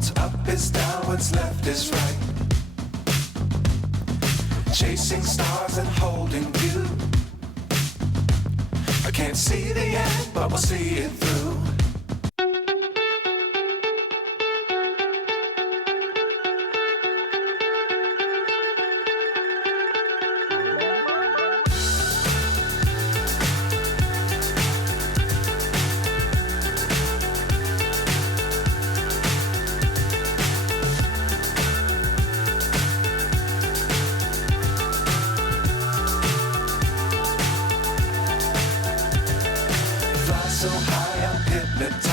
What's up is down, what's left is right. Chasing stars and holding you. I can't see the end, but we'll see it through. So high I'm hypnotized.